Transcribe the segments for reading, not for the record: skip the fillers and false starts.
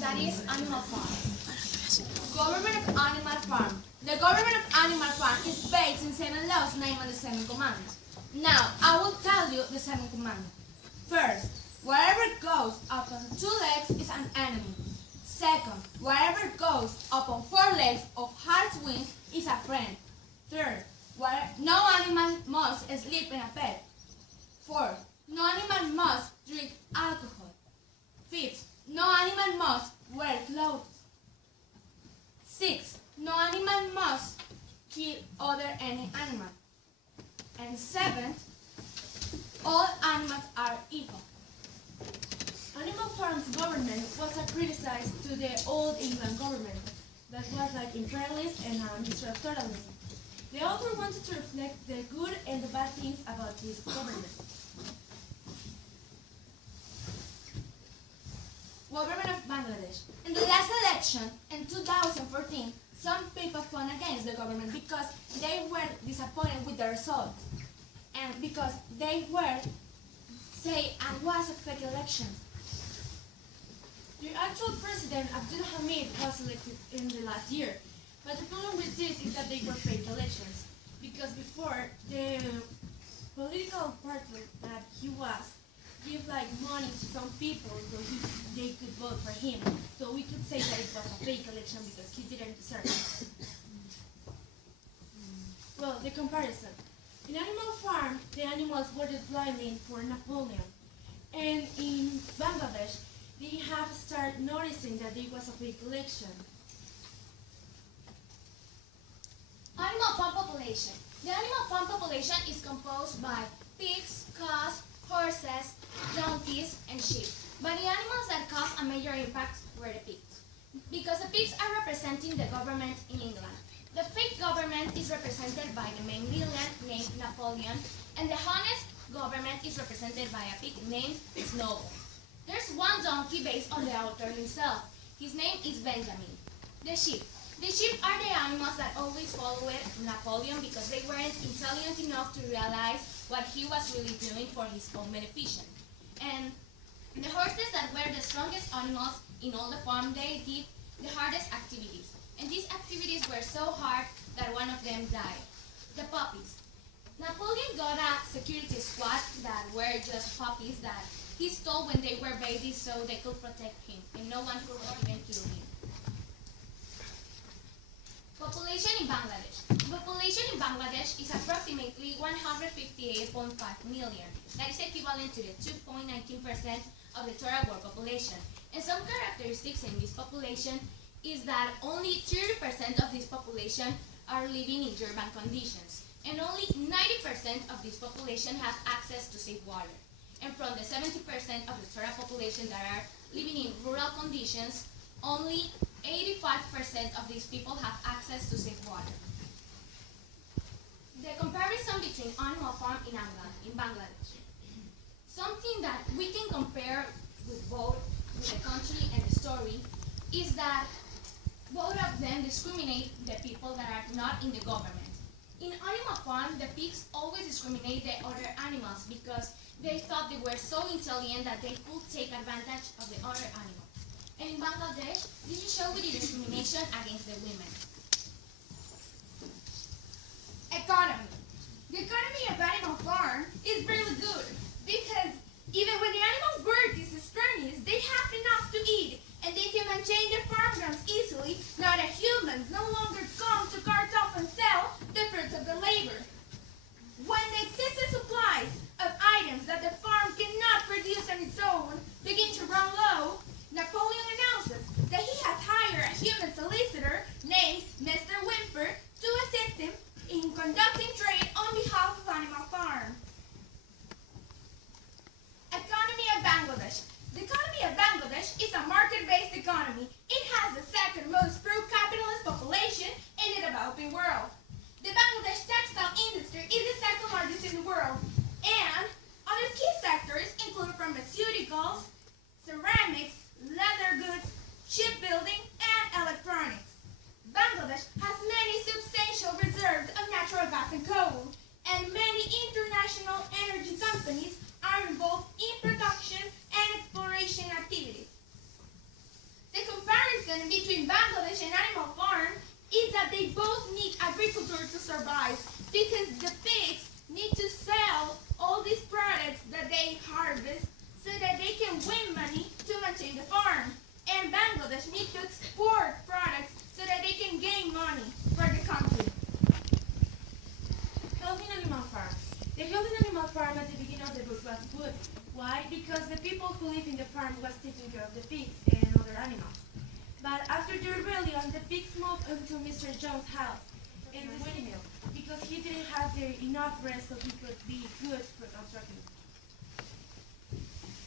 that is Animal Farm. Government of Animal Farm. The government of Animal Farm is based on 7 laws named the 7 commandments. Now, I will tell you the 7 commandments. First, whatever goes upon 2 legs is an enemy. Second, whatever goes upon 4 legs of harsh wings is a friend. Third, no animal must sleep in a bed. Fourth, no animal must drink alcohol. Fifth, no animal must wear clothes. Sixth, no animal must kill any animal. And seventh, all animals are equal. Animal Farm's government was criticized to the old England government that was like imperialist and dictatorialism. The author wanted to reflect the good and the bad things about this government. Government of Bangladesh. In the last election in 2014, some people fought against the government because they were disappointed with the results and because they were say it was a fake election. The actual president, Abdul Hamid, was elected in the last year. But the problem with this is that they were fake elections. Because before, the political party that he was give like money to some people so they could vote for him. So we could say that it was a fake election because he didn't deserve it. Well, the comparison. In Animal Farm, the animals were blindly for Napoleon. And in Bangladesh, they have started noticing that it was a fake election. Animal farm population. The animal farm population is composed by pigs, cows, horses, donkeys, and sheep. But the animals that caused a major impact were the pigs. Because the pigs are representing the government in England. The fake government is represented by the main villain named Napoleon, and the honest government is represented by a pig named Snowball. There's one donkey based on the author himself. His name is Benjamin. The sheep. The sheep are the animals that always followed Napoleon because they weren't intelligent enough to realize what he was really doing for his own beneficiation. And the horses that were the strongest animals in all the farm, they did the hardest activities. And these activities were so hard that one of them died. The puppies. Napoleon got a security squad that were just puppies that he stole when they were babies so they could protect him and no one could even kill him. Population in Bangladesh. Population in Bangladesh is approximately 158.5 million. That is equivalent to the 2.19% of the total world population. And some characteristics in this population is that only 30% of this population are living in urban conditions. And only 90% of this population have access to safe water. And from the 70% of the total population that are living in rural conditions, only 85% of these people have access to safe water. The comparison between Animal Farm in Bangladesh. Something that we can compare with both the country and the story is that both of them discriminate the people that are not in the government. In Animal Farm, the pigs always discriminate the other animals because they thought they were so intelligent that they could take advantage of the other animals. And in Bangladesh, this is shown with the discrimination against the women. Economy. The economy of Animal Farm is really good because even when the animals' work is strenuous, they have enough to eat and they can maintain their farm grounds easily now that humans no longer come to cart off and sell the fruits of their labor. When the excessive supplies of items that the farm cannot produce on its own begin to run low, Napoleon announces that he has hired a human solicitor named Mr. Wimper to assist him in conducting trade on behalf of Animal Farm. Economy of Bangladesh. The economy of Bangladesh is a market-based economy. It has the second most pro-capitalist population in the developing world. The Bangladesh textile industry is the second largest in the world, and other key sectors include pharmaceuticals, ceramics, leather goods, shipbuilding, and electronics. Bangladesh has many substantial reserves of natural gas and coal, and many international energy companies are involved in production and exploration activities. The was good. Why? Because the people who live in the farm was taking care of the pigs and other animals. But after the rebellion, the pigs moved into Mr. Jones' house in the windmill because he didn't have enough rest so he could be good for constructing.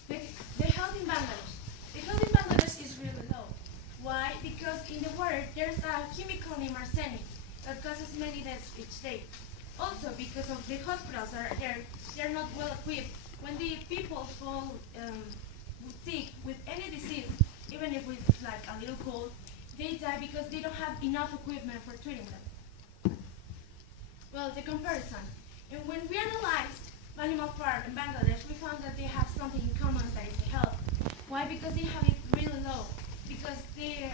The health in Bangladesh. The health in Bangladesh is really low. Why? Because in the water there's a chemical named arsenic that causes many deaths each day. Also because of the hospitals are there, they're not well equipped. When the people fall sick with any disease, even if it's like a little cold, they die because they don't have enough equipment for treating them. Well, the comparison. And when we analyzed Animal Farm in Bangladesh, we found that they have something in common that is health. Why? Because they have it really low. Because in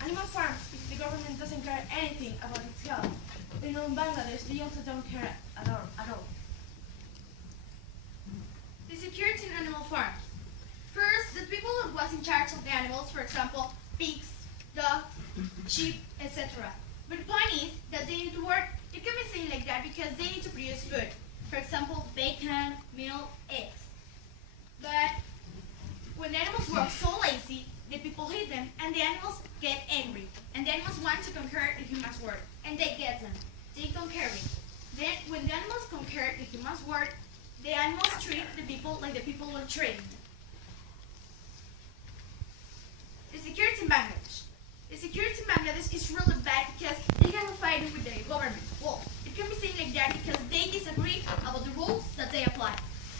animal farms, the government doesn't care anything about its health. In Bangladesh, they also don't care at all. The security in animal farms. First, the people who was in charge of the animals, for example, pigs, dogs, sheep, etc. But the point is that they need to work, it can be seen like that because they need to produce food. For example, bacon, milk, eggs. But when the animals work so lazy, the people hate them and the animals get angry. And the animals want to conquer the humans' world. And they get them. They conquer it. Then when the animals conquer the humans' world, the animals treat the people like the people were treating them. The security in Bangladesh. The security in Bangladesh is really bad because they have a fight with the government. Well, it can be seen like that because they disagree about the rules that they apply.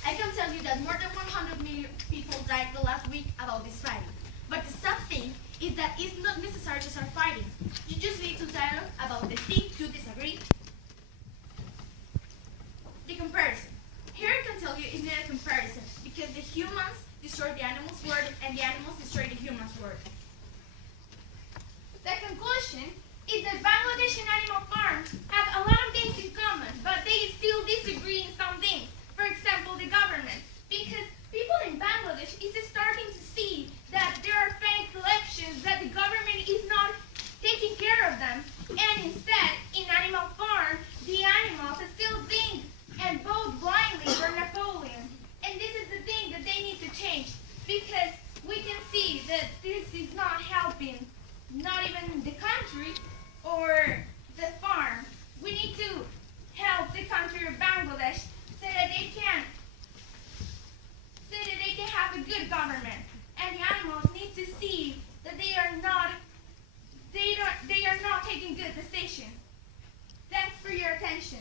I can tell you that more than 100 million people died the last week about this fighting. But the sad thing is that it's not necessary to start fighting. You just need to tell about the thing you disagree. The comparison. Here I can tell you it's not a comparison because the humans destroy the animals' world and the animals destroy the humans' world. The conclusion is that Bangladesh and animal farms have a lot of things in common, but they still disagree in some things. For example, the government. Because people in Bangladesh is starting to see that there are fake elections, that the government is not taking care of them. And instead, in animal farm, the animals still think and vote blindly for Napoleon. And this is the thing that they need to change. Because we can see that this is not helping, not even the country or the farm. We need to help the country of Bangladesh so that they can have a good government. And the animals need to see that they are not taking good decisions. Thanks for your attention.